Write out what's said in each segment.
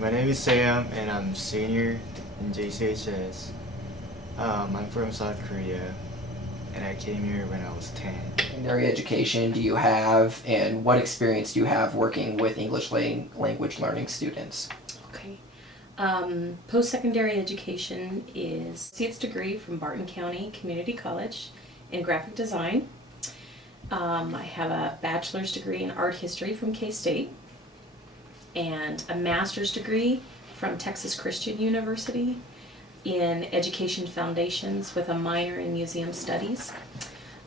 My name is Sam, and I'm senior in JCHS. I'm from South Korea, and I came here when I was 10. Secondary education do you have, and what experience do you have working with English language learning students? Okay. Post-secondary education is associate's degree from Barton County Community College in graphic design. I have a bachelor's degree in art history from K-State and a master's degree from Texas Christian University in education foundations with a minor in museum studies,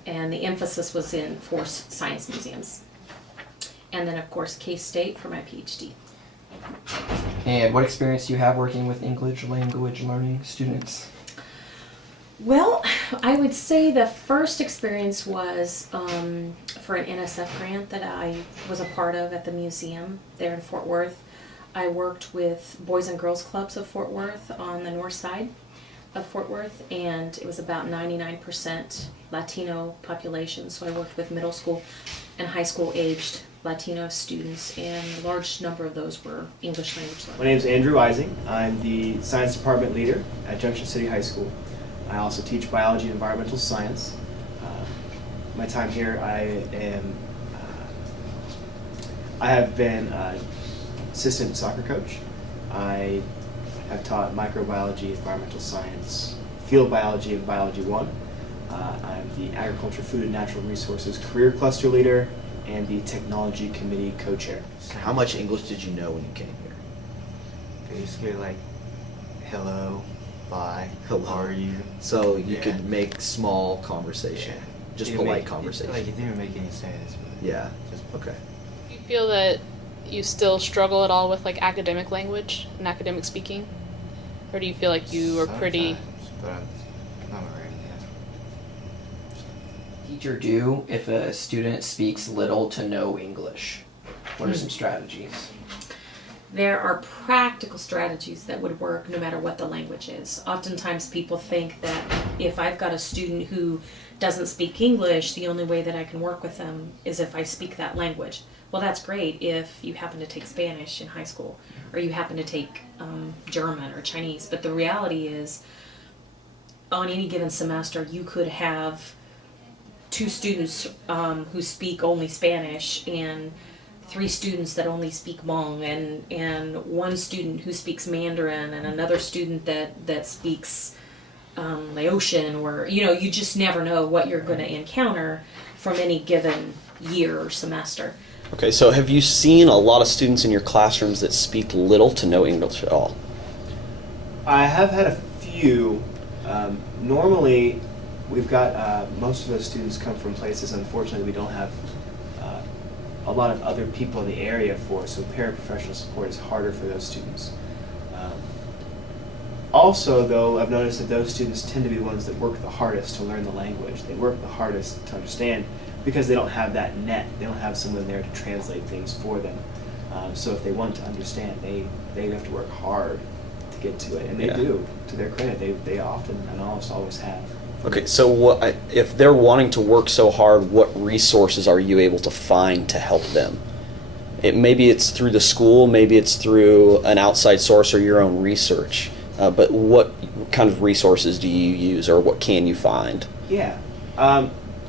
and the emphasis was in force science museums. And then of course K-State for my PhD. And what experience do you have working with English language learning students? Well, I would say the first experience was for an NSF grant that I was a part of at the museum there in Fort Worth. I worked with Boys and Girls Clubs of Fort Worth on the north side of Fort Worth, and it was about 99% Latino population, so I worked with middle school and high school aged Latino students, and a large number of those were English language learners. My name is Andrew Ising. I'm the science department leader at Junction City High School. I also teach biology and environmental science. My time here, I have been assistant soccer coach. I have taught microbiology, environmental science, field biology, and biology 1. I'm the agriculture, food, and natural resources career cluster leader and the technology committee co-chair. How much English did you know when you came here? Basically, like, hello, bye, Hello. how are you? So you Yeah. could make small conversation, just Didn't polite make- conversation. Like, it didn't make any sense. But Yeah. Just, Okay. Do you feel that you still struggle at all with like academic language and academic speaking? Or do you feel like you are pretty... sometimes, but I'm not ready yet. Teacher do if a student speaks little to no English? What are some strategies? There are practical strategies that would work no matter what the language is. Oftentimes people think that if I've got a student who doesn't speak English, the only way that I can work with them is if I speak that language. Well, that's great if you happen to take Spanish in high school, or you happen to take German or Chinese, but the reality is on any given semester you could have 2 students who speak only Spanish and 3 students that only speak Hmong, and 1 student who speaks Mandarin, and another student that speaks Laotian, or you just never know what you're going to encounter from any given year or semester. Okay, so have you seen a lot of students in your classrooms that speak little to no English at all? I have had a few. Normally, we've got most of those students come from places, unfortunately, we don't have a lot of other people in the area for, so paraprofessional support is harder for those students. Also, though, I've noticed that those students tend to be the ones that work the hardest to learn the language. They work the hardest to understand because they don't have that net. They don't have someone there to translate things for them. So if they want to understand, they have to work hard to get to it, and they Yeah. do. To their credit, they often and almost always have. Okay, so if they're wanting to work so hard, what resources are you able to find to help them? Maybe it's through the school, maybe it's through an outside source or your own research. But what kind of resources do you use, or what can you find? Yeah.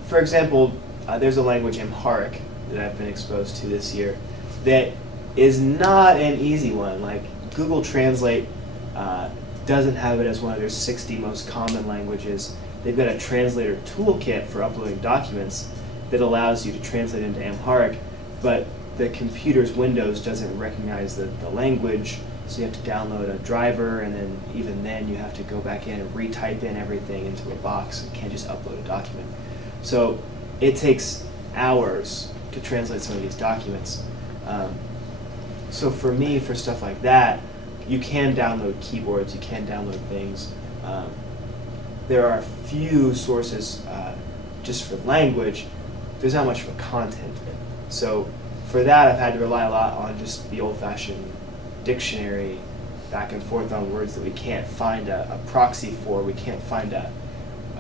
For example, there's a language, Amharic, that I've been exposed to this year that is not an easy one. Like, Google Translate doesn't have it as one of their 60 most common languages. They've got a translator toolkit for uploading documents that allows you to translate into Amharic, but the computer's Windows doesn't recognize the language, so you have to download a driver, and then even then you have to go back in and retype in everything into a box. You can't just upload a document. So it takes hours to translate some of these documents. So for me, for stuff like that, you can download keyboards, you can download things. There are a few sources just for language. There's not much for content. So for that, I've had to rely a lot on just the old-fashioned dictionary, back and forth on words that we can't find a proxy for, we can't find a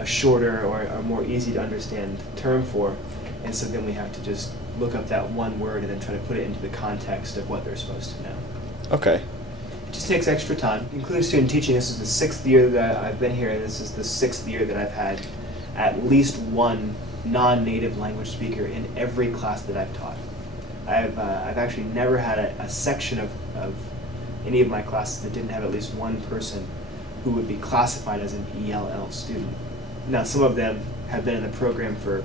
shorter or a more easy to understand term for, and so then we have to just look up that one word and then try to put it into the context of what they're supposed to know. Okay. It just takes extra time, including student teaching. This is the 6th year that I've been here, and this is the 6th year that I've had at least one non-native language speaker in every class that I've taught. I've actually never had a section of any of my classes that didn't have at least one person who would be classified as an ELL student. Now, some of them have been in the program for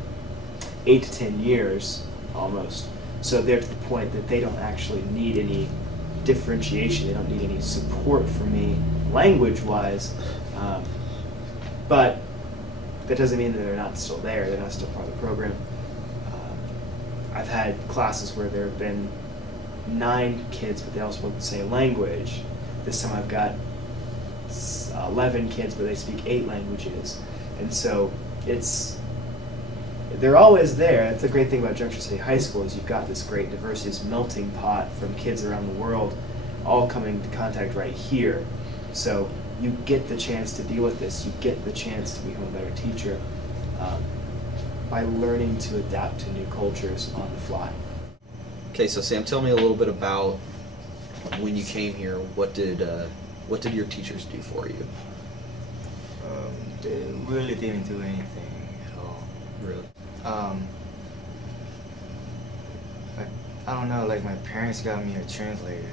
8 to 10 years almost, so they're to the point that they don't actually need any differentiation, they don't need any support from me language-wise, but that doesn't mean that they're not still there, they're not still part of the program. I've had classes where there have been 9 kids, but they all spoke the same language. This time I've got 11 kids, but they speak 8 languages. And so they're always there. That's the great thing about Junction City High School is you've got this great diversity, this melting pot from kids around the world all coming into contact right here. So you get the chance to deal with this. You get the chance to become a better teacher by learning to adapt to new cultures on the fly. Okay, so Sam, tell me a little bit about when you came here. What did your teachers do for you? They really didn't do anything at all. Really? Like, I don't know, like my parents got me a translator,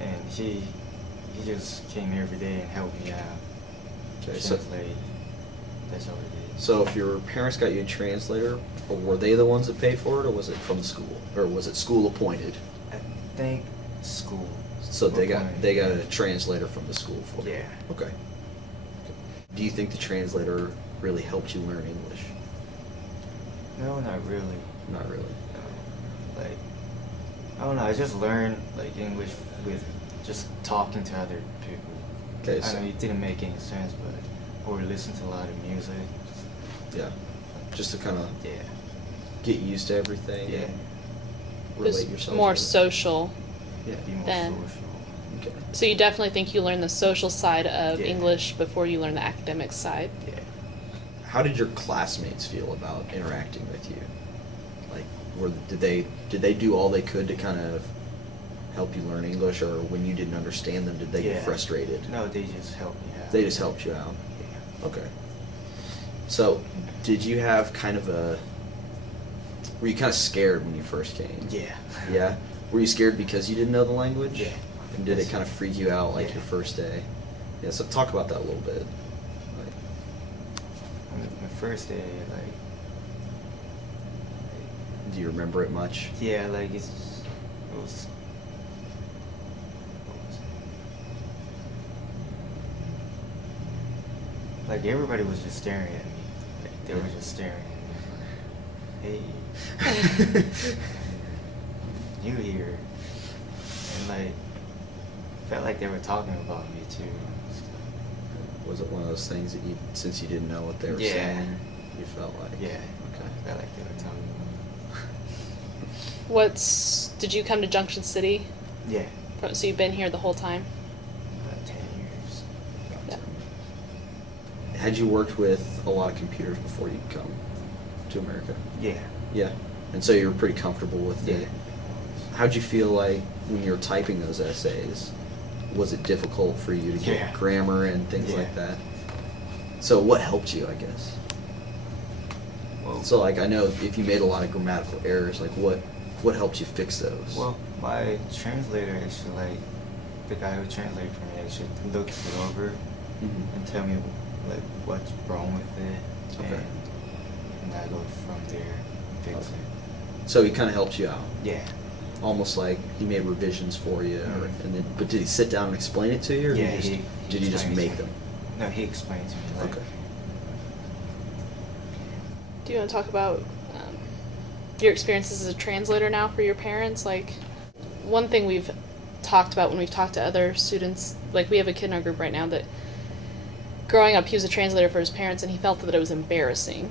and he just came every day and helped me out. Okay, so Translate. That's all it is. if your parents got you a translator, or were they the ones that paid for it, or was it from the school, or was it school appointed? I think school. So they got appointed. a translator from the school for you. Yeah. Okay. Do you think the translator really helped you learn English? No, not really. Not really. No. Like, I don't know. I just learned like English with just talking to other people. Okay, I so know it didn't make any sense, but or listen to a lot of music. yeah, just to kind of Yeah. get used to everything. Yeah. And Just relate yourself. more with it. social. Yeah. Be more Then- social. Okay. So you definitely think you learned the social side of Yeah. English before you learn the academic side. Yeah. How did your classmates feel about interacting with you? Like, did they do all they could to kind of help you learn English, or when you didn't understand them, did they get Yeah. frustrated? No, they just helped me out. They just helped you out. Yeah. Okay. So, did you have kind of were you kind of scared when you first came? Yeah. Yeah? Were you scared because you didn't know the language? Yeah. And did it kind of freak you out, like Yeah. your first day? Yeah, so talk about that a little bit. Like, My first day, like, do you remember it much? yeah, like it was. What was it? Like everybody was just staring at me. Like they were just staring at me. Hey, you here? And like, felt like they were talking about me too. Was it one of those things that since you didn't know what they were Yeah. saying, you felt like? Yeah. Okay. Felt like they were talking Did you come to Junction City? about me. Yeah. So you've been here the whole time? About 10 years. Yeah. Had you worked with a lot of computers before you come to America? Yeah. Yeah. And so you were pretty comfortable with Yeah. it. How'd you feel like when you were typing those essays? Was it difficult for you to get Yeah. grammar and things Yeah. like that? So what helped you, I guess? Well, So like I know if you made a lot of grammatical errors, like what helped you fix those? Well, my translator actually, like, the guy who translated for me actually looks it over Mhm. and tell me, like, what's wrong with it. Okay. And I go from there and fix Okay. it. So he kind of helped you out, Yeah. almost like he made revisions for you, Mhm. and then. But did he sit down and explain it to you, or Yeah, did you just explained make to them? me. No, he explained to me. Like, Okay. Do you want to talk about your experiences as a translator now for your parents? Like, one thing we've talked about when we've talked to other students, like we have a kid in our group right now that growing up he was a translator for his parents and he felt that it was embarrassing.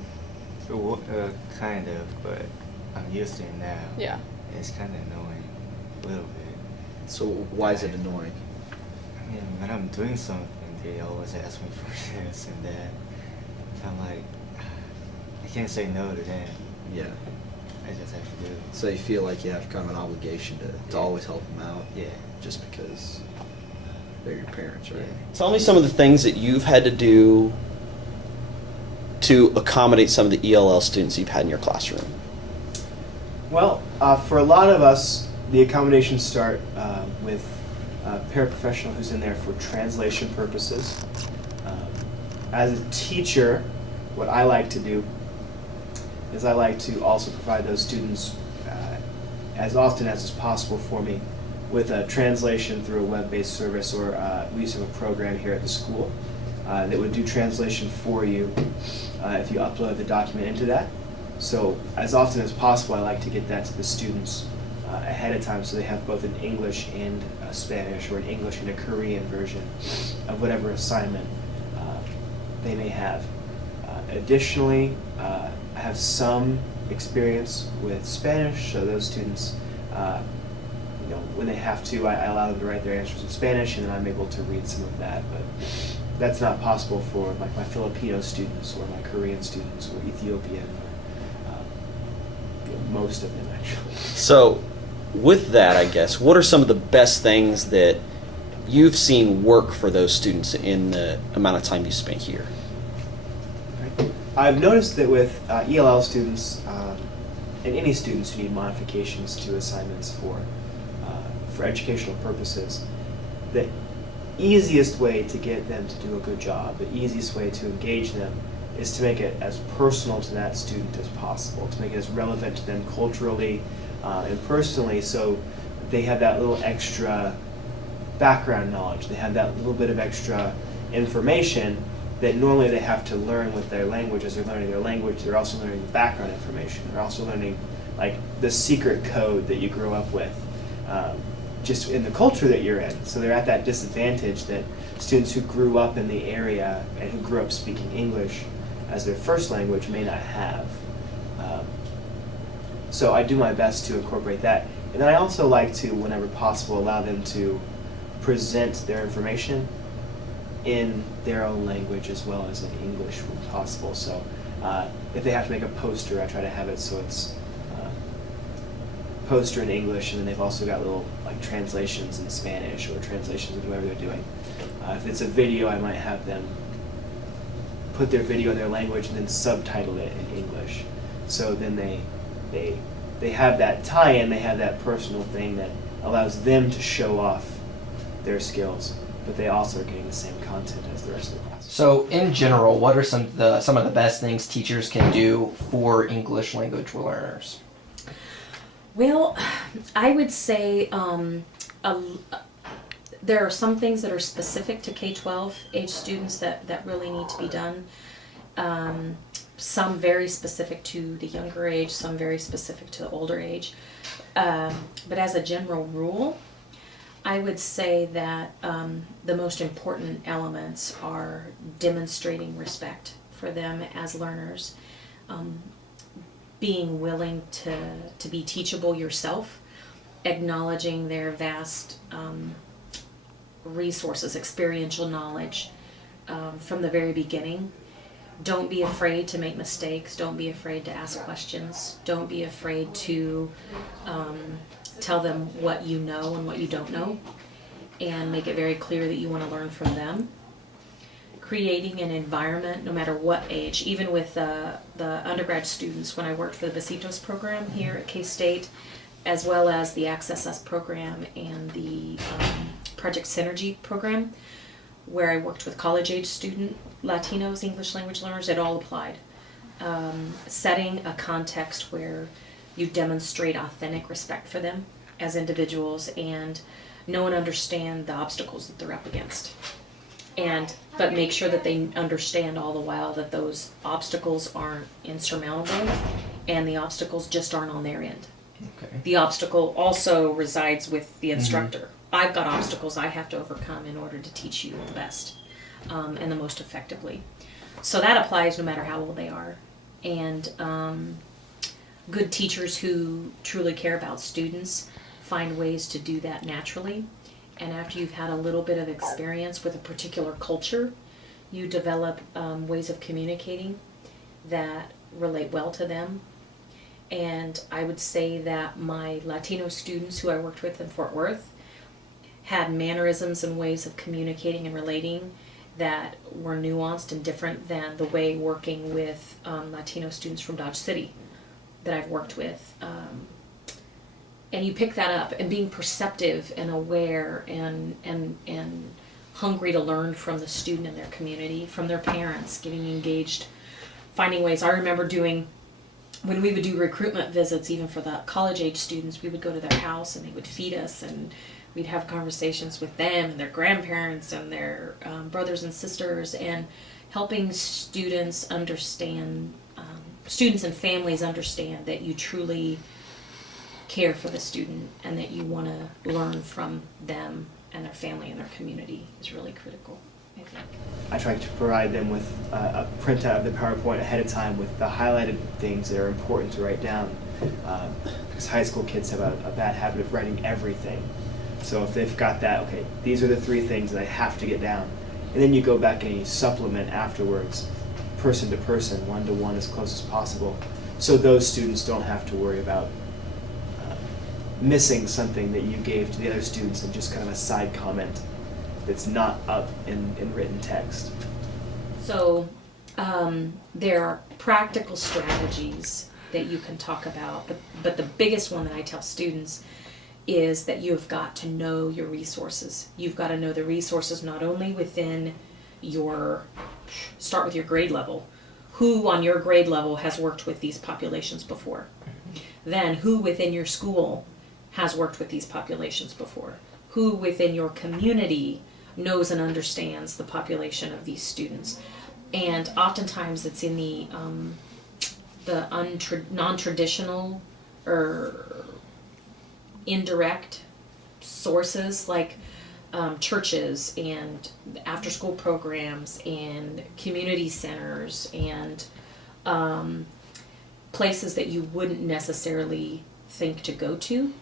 Kind of, but I'm used to it now. Yeah. It's kind of annoying, a little bit. So why is it annoying? I mean, when I'm doing something, they always ask me for this and that. I'm like, I can't say no to them. Yeah. I just have to do it. So you feel like you have kind of an obligation to Yeah. always help them out, Yeah. just because They're your parents, right? Tell me some of the things that you've had to do to accommodate some of the ELL students you've had in your classroom. Well, for a lot of us, the accommodations start with a paraprofessional who's in there for translation purposes. As a teacher, what I like to do is I like to also provide those students as often as is possible for me with a translation through a web-based service, or we use a program here at the school that would do translation for you if you upload the document into that. So as often as possible, I like to get that to the students ahead of time so they have both an English and a Spanish, or an English and a Korean version of whatever assignment they may have. Additionally, I have some experience with Spanish, so those students, when they have to, I allow them to write their answers in Spanish, and then I'm able to read some of that. But that's not possible for like my Filipino students, or my Korean students, or Ethiopian, or most of them actually. So, with that, I guess, what are some of the best things that you've seen work for those students in the amount of time you spent here? I've noticed that with ELL students, and any students who need modifications to assignments for educational purposes, the easiest way to get them to do a good job, the easiest way to engage them, is to make it as personal to that student as possible, to make it as relevant to them culturally and personally, so they have that little extra background knowledge, they have that little bit of extra information that normally they have to learn with their language. As they're learning their language, they're also learning the background information. They're also learning like the secret code that you grew up with, just in the culture that you're in. So they're at that disadvantage that students who grew up in the area and who grew up speaking English as their first language may not have. So I do my best to incorporate that. And then I also like to, whenever possible, allow them to present their information in their own language as well as in English when possible. So if they have to make a poster, I try to have it so it's poster in English, and then they've also got little like translations in Spanish, or translations of whatever they're doing. If it's a video, I might have them put their video in their language and then subtitle it in English. So then they have that tie-in, they have that personal thing that allows them to show off their skills, but they also are getting the same content as the rest of the class. So, in general, what are some of the best things teachers can do for English language learners? Well, I would say there are some things that are specific to K-12 age students that really need to be done. Some very specific to the younger age, some very specific to the older age. But as a general rule, I would say that the most important elements are demonstrating respect for them as learners, being willing to be teachable yourself, acknowledging their vast resources, experiential knowledge from the very beginning. Don't be afraid to make mistakes. Don't be afraid to ask questions. Don't be afraid to tell them what you know and what you don't know, and make it very clear that you want to learn from them. Creating an environment, no matter what age, even with the undergrad students when I worked for the Besitos program here at K-State, as well as the Access Us program and the Project Synergy program, where I worked with college-age student Latinos, English language learners, it all applied. Setting a context where you demonstrate authentic respect for them as individuals and know and understand the obstacles that they're up against. But make sure that they understand all the while that those obstacles aren't insurmountable and the obstacles just aren't on their end. Okay. The obstacle also resides with the instructor. I've got obstacles I have to overcome in order to teach you the best and the most effectively. So that applies no matter how old they are. And good teachers who truly care about students find ways to do that naturally. And after you've had a little bit of experience with a particular culture, you develop ways of communicating that relate well to them. And I would say that my Latino students who I worked with in Fort Worth had mannerisms and ways of communicating and relating that were nuanced and different than the way working with Latino students from Dodge City that I've worked with. And you pick that up, and being perceptive and aware and hungry to learn from the student and their community, from their parents, getting engaged, finding ways. I remember doing, when we would do recruitment visits, even for the college age students, we would go to their house and they would feed us, and we'd have conversations with them and their grandparents and their brothers and sisters, and helping students understand, students and families understand that you truly care for the student and that you want to learn from them and their family and their community is really critical, I think. I try to provide them with a printout of the PowerPoint ahead of time with the highlighted things that are important to write down. Because high school kids have a bad habit of writing everything. So if they've got that, okay, these are the 3 things that I have to get down. And then you go back and you supplement afterwards, person to person, one-to-one, as close as possible. So those students don't have to worry about missing something that you gave to the other students and just kind of a side comment that's not up in written text. So there are practical strategies that you can talk about, but the biggest one that I tell students is that you've got to know your resources. You've got to know the resources not only within start with your grade level. Who on your grade level has worked with these populations before? Then who within your school has worked with these populations before? Who within your community knows and understands the population of these students? And oftentimes it's in the non-traditional or indirect sources like churches and after-school programs and community centers and places that you wouldn't necessarily think to go to,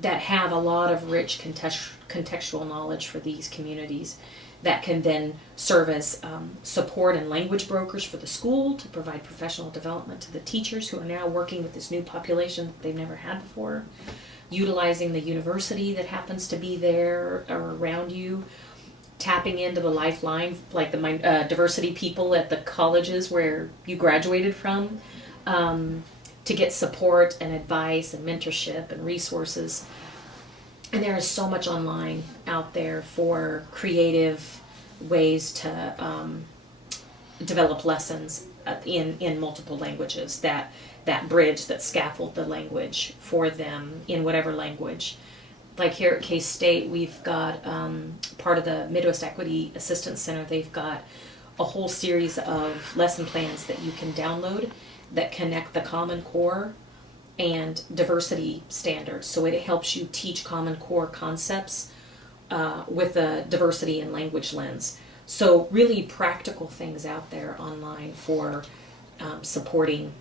that have a lot of rich contextual knowledge for these communities that can then serve as support and language brokers for the school to provide professional development to the teachers who are now working with this new population that they've never had before, utilizing the university that happens to be there or around you, tapping into the lifeline, like the diversity people at the colleges where you graduated from, to get support and advice and mentorship and resources. And there is so much online out there for creative ways to develop lessons in multiple languages that bridge, that scaffold the language for them in whatever language. Like here at K-State, we've got part of the Midwest Equity Assistance Center, they've got a whole series of lesson plans that you can download that connect the Common Core and diversity standards. So it helps you teach Common Core concepts with a diversity and language lens. So really practical things out there online for supporting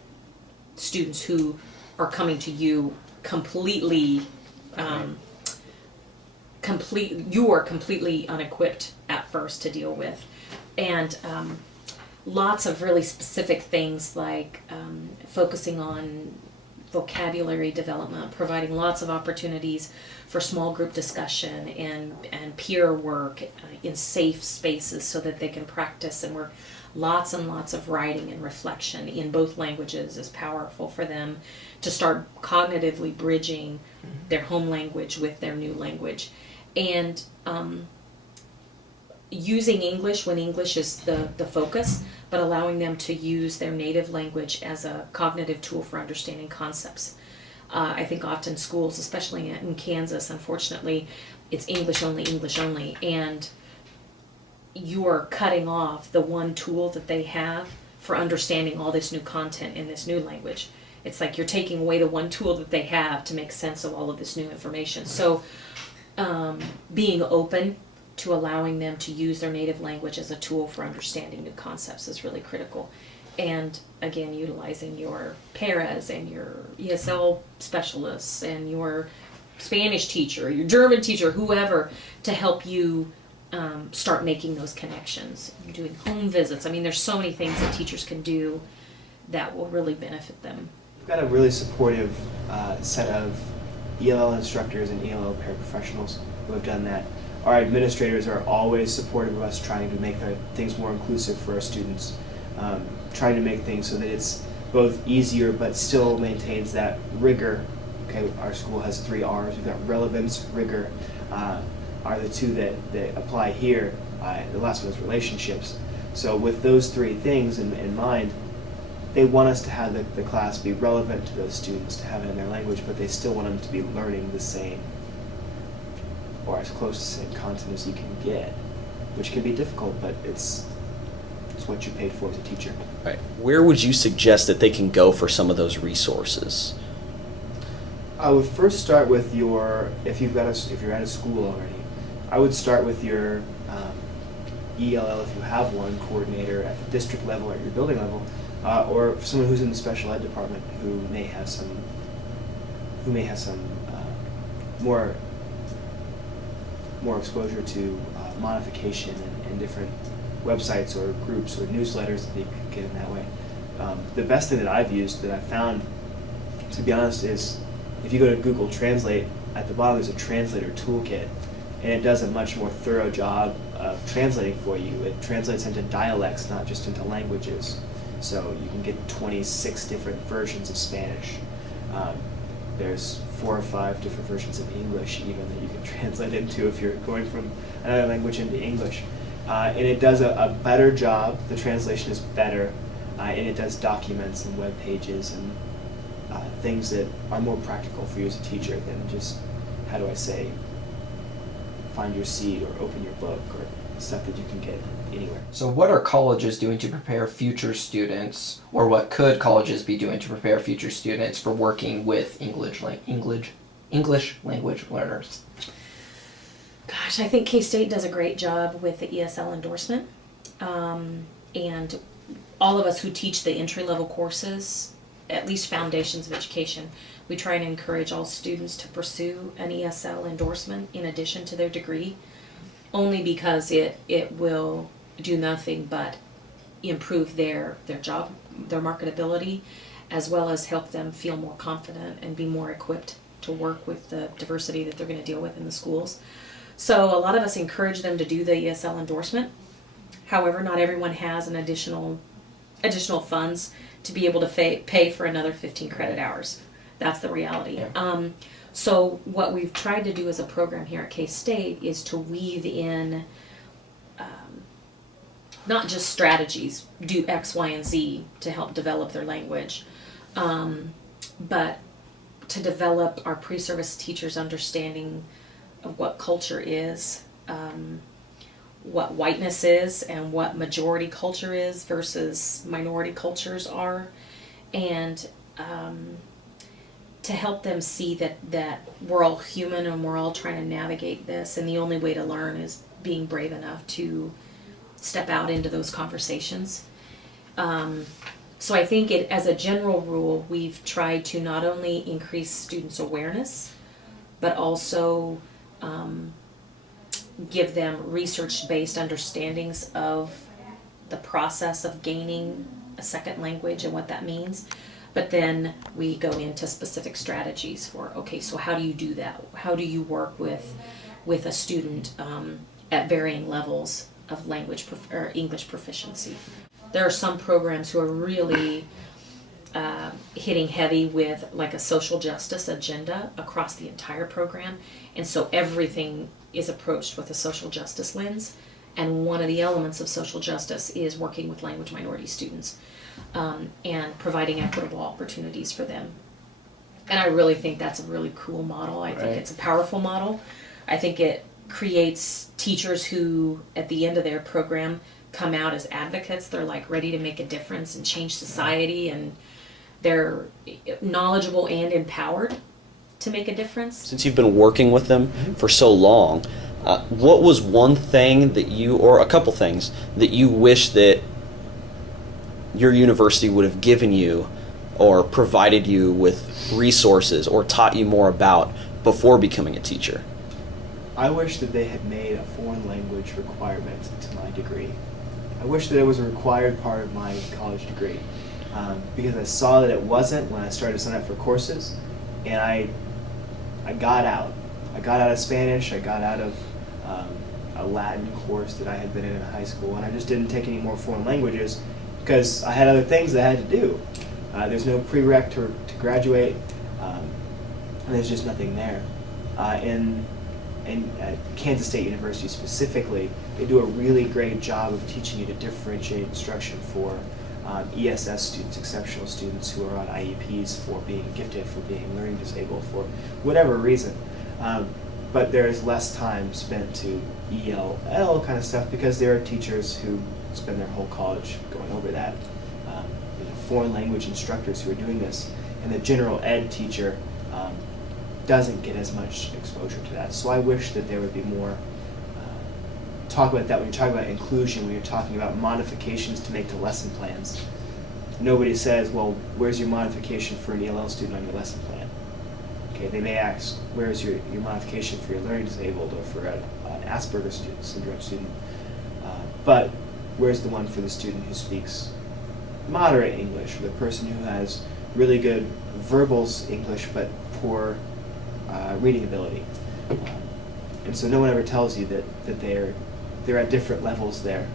students who are coming to you completely, you are completely unequipped at first to deal with. And lots of really specific things like focusing on vocabulary development, providing lots of opportunities for small group discussion and peer work in safe spaces so that they can practice and work. Lots and lots of writing and reflection in both languages is powerful for them to start cognitively bridging their home language with their new language. And using English when English is the focus, but allowing them to use their native language as a cognitive tool for understanding concepts. I think often schools, especially in Kansas, unfortunately, it's English only, and you are cutting off the one tool that they have for understanding all this new content in this new language. It's like you're taking away the one tool that they have to make sense of all of this new information. So being open to allowing them to use their native language as a tool for understanding new concepts is really critical. And again, utilizing your paras and your ESL specialists and your Spanish teacher, your German teacher, whoever, to help you start making those connections. Doing home visits. I mean, there's so many things that teachers can do that will really benefit them. We've got a really supportive set of ELL instructors and ELL paraprofessionals who have done that. Our administrators are always supportive of us trying to make things more inclusive for our students, trying to make things so that it's both easier but still maintains that rigor. Okay, our school has 3 R's. We've got relevance, rigor, are the two that apply here. The last one is relationships. So with those 3 things in mind, they want us to have the class be relevant to those students, to have it in their language, but they still want them to be learning the same, or as close to the same content as you can get, which can be difficult, but it's what you paid for as a teacher. Right. Where would you suggest that they can go for some of those resources? I would first start with if you're at a school already, I would start with your ELL, if you have one, coordinator at the district level or at your building level, or someone who's in the special ed department who may have some more exposure to modification and different websites or groups or newsletters that they could get in that way. The best thing that I've used, that I've found, to be honest, is if you go to Google Translate, at the bottom there's a translator toolkit, and it does a much more thorough job of translating for you. It translates into dialects, not just into languages. So you can get 26 different versions of Spanish. There's 4 or 5 different versions of English even that you can translate into if you're going from another language into English. And it does a better job. The translation is better, and it does documents and web pages and things that are more practical for you as a teacher than just, how do I say, find your seat or open your book or stuff that you can get anywhere. So what are colleges doing to prepare future students, or what could colleges be doing to prepare future students for working with English language learners? Gosh, I think K-State does a great job with the ESL endorsement. And all of us who teach the entry-level courses, at least foundations of education, we try and encourage all students to pursue an ESL endorsement in addition to their degree, only because it will do nothing but improve their job, their marketability, as well as help them feel more confident and be more equipped to work with the diversity that they're going to deal with in the schools. So a lot of us encourage them to do the ESL endorsement. However, not everyone has an additional funds to be able to pay for another 15 credit hours. That's the reality. Yeah. So what we've tried to do as a program here at K-State is to weave in not just strategies, do X, Y, and Z to help develop their language, but to develop our pre-service teachers' understanding of what culture is, what whiteness is, and what majority culture is versus minority cultures are, and to help them see that we're all human and we're all trying to navigate this, and the only way to learn is being brave enough to step out into those conversations. So I think as a general rule, we've tried to not only increase students' awareness, but also give them research-based understandings of the process of gaining a second language and what that means. But then we go into specific strategies for, okay, so how do you do that? How do you work with a student at varying levels of language or English proficiency? There are some programs who are really hitting heavy with like a social justice agenda across the entire program, and so everything is approached with a social justice lens, and one of the elements of social justice is working with language minority students and providing equitable opportunities for them. And I really think that's a really cool model. I think it's a powerful model. I think it creates teachers who at the end of their program come out as advocates. They're like ready to make a difference and change society, and they're knowledgeable and empowered to make a difference. Since you've been working with them for so long, what was one thing that you, or a couple things, that you wish that your university would have given you or provided you with resources or taught you more about before becoming a teacher? I wish that they had made a foreign language requirement to my degree. I wish that it was a required part of my college degree, because I saw that it wasn't when I started to sign up for courses, and I got out. I got out of Spanish. I got out of a Latin course that I had been in high school, and I just didn't take any more foreign languages because I had other things that I had to do. There's no prereq to graduate, and there's just nothing there. In Kansas State University specifically, they do a really great job of teaching you to differentiate instruction for ESS students, exceptional students who are on IEPs for being gifted, for being learning disabled, for whatever reason. But there's less time spent to ELL kind of stuff because there are teachers who spend their whole college going over that. Foreign language instructors who are doing this, and the general ed teacher doesn't get as much exposure to that. So I wish that there would be more talk about that when you're talking about inclusion, when you're talking about modifications to make to lesson plans. Nobody says, well, where's your modification for an ELL student on your lesson plan? Okay, they may ask, where's your modification for your learning disabled or for an Asperger's syndrome student? But where's the one for the student who speaks moderate English, or the person who has really good verbal English but poor reading ability? And so no one ever tells you that they're at different levels there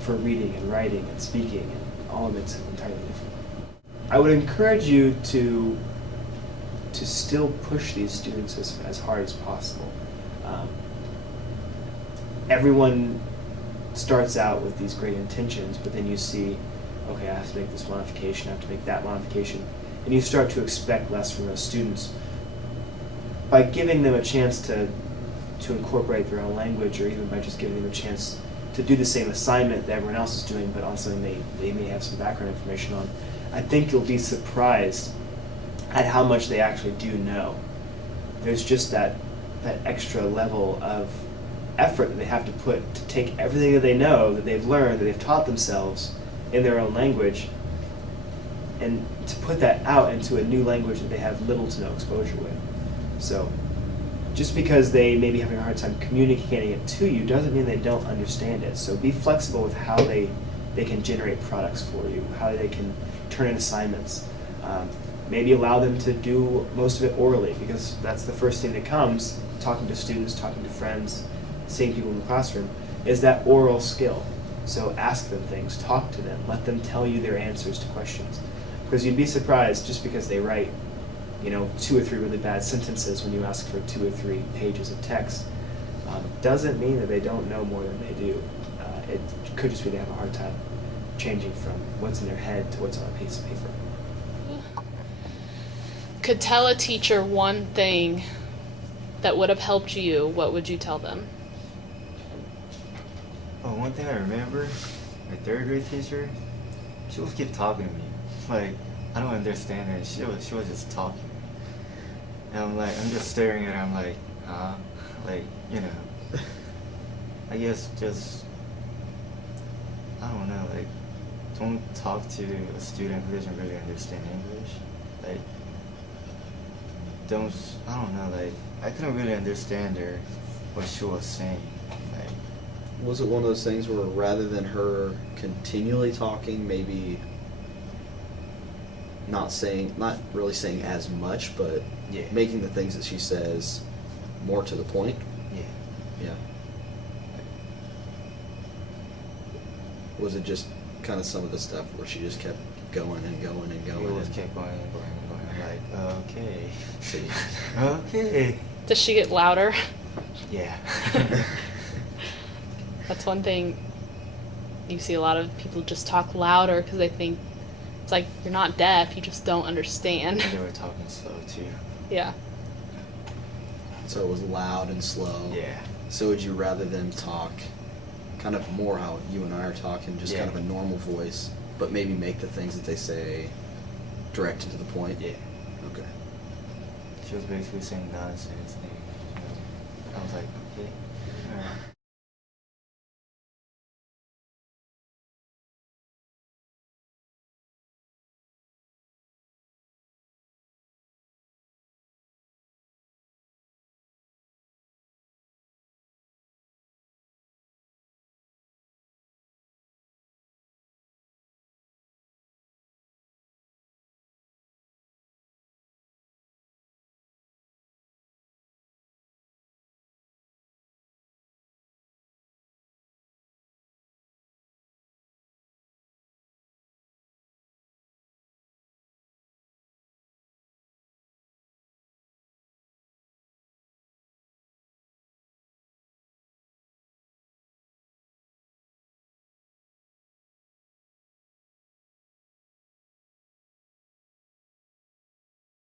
for reading and writing and speaking, and all of it's entirely different. I would encourage you to still push these students as hard as possible. Everyone starts out with these great intentions, but then you see, okay, I have to make this modification, I have to make that modification, and you start to expect less from those students. By giving them a chance to incorporate their own language, or even by just giving them a chance to do the same assignment that everyone else is doing, but on something they may have some background information on, I think you'll be surprised at how much they actually do know. There's just that extra level of effort that they have to put to take everything that they know, that they've learned, that they've taught themselves in their own language, and to put that out into a new language that they have little to no exposure with. So just because they may be having a hard time communicating it to you doesn't mean they don't understand it. So be flexible with how they can generate products for you, how they can turn in assignments. Maybe allow them to do most of it orally, because that's the first thing that comes, talking to students, talking to friends, seeing people in the classroom, is that oral skill. So ask them things, talk to them, let them tell you their answers to questions. Because you'd be surprised, just because they write 2 or 3 really bad sentences when you ask for 2 or 3 pages of text, doesn't mean that they don't know more than they do. It could just be they have a hard time changing from what's in their head to what's on a piece of paper. Could tell a teacher one thing that would have helped you, what would you tell them? Oh, one thing I remember, my 3rd grade teacher, she would keep talking to me. Like, I don't understand her. She was just talking to me. And I'm just staring at her. I'm like, huh? Like, I guess just, I don't know, like, don't talk to a student who doesn't really understand English. Like, I don't know, like, I couldn't really understand her, what she was saying. Like, Was it one of those things where rather than her continually talking, maybe not really saying as much, but yeah. making the things that she says more to the point? Yeah. Yeah. Was it just kind of some of the stuff where she just kept going and going and going? It always kept going and going and going. I'm like, okay. See. Okay. Does she get louder? Yeah. That's one thing you see a lot of people just talk louder because they think it's like you're not deaf, you just don't understand. They were talking slow too. Yeah. So it was loud and slow. Yeah. So would you rather them talk kind of more how you and I are talking, just kind of a normal voice, but maybe make the things that they say direct and to the point? Yeah. Okay. She was basically saying nonsense. I was like, okay. All right.